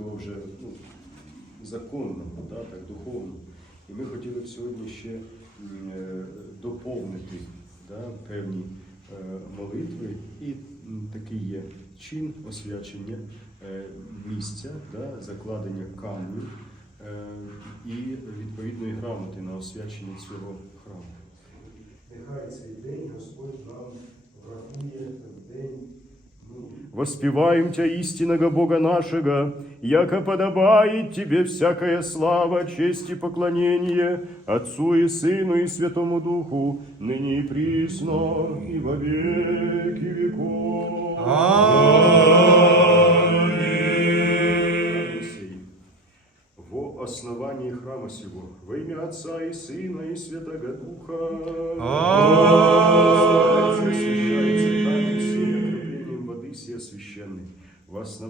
такого вже ну, законного, да, так, духовного. І ми хотіли б сьогодні ще е, доповнити да, певні е, молитви. І такий є чин освячення е, місця, да, закладення камню і відповідної грамоти на освячення цього храму. Нехай цей день Господь нам Воспеваем Тя истинного Бога нашего, яко подобает Тебе всякая слава, честь и поклонение Отцу и Сыну и Святому Духу, ныне и присно, и во веки веков. Моисей, Во основании храма сего, во имя Отца и Сына и Святого Духа, освящается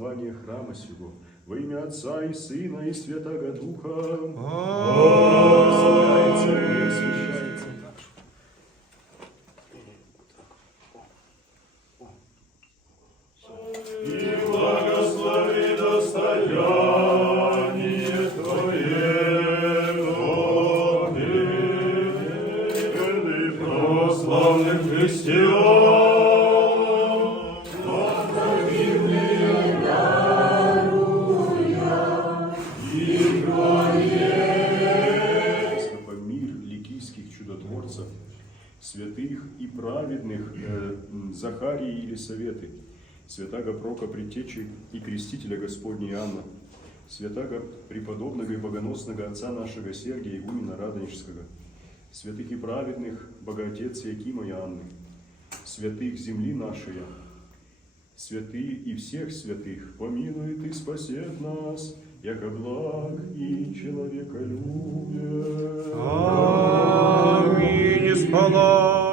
во основании храма сего, во имя Отца и Сына и Святого Духа, освящается и освящается. И благослови достояние Твое, Господи, православных христиан. Чудотворцев, святых и праведных э, Захарии и Елисаветы, святаго Прока Предтечи и Крестителя Господня Иоанна, святаго преподобного и богоносного отца нашего Сергия Игумена Радонежского, святых и праведных Богоотец Якима и Анны, святых земли нашей, святые и всех святых, помилует и спасет нас, яко благ и человеколюбен. follow.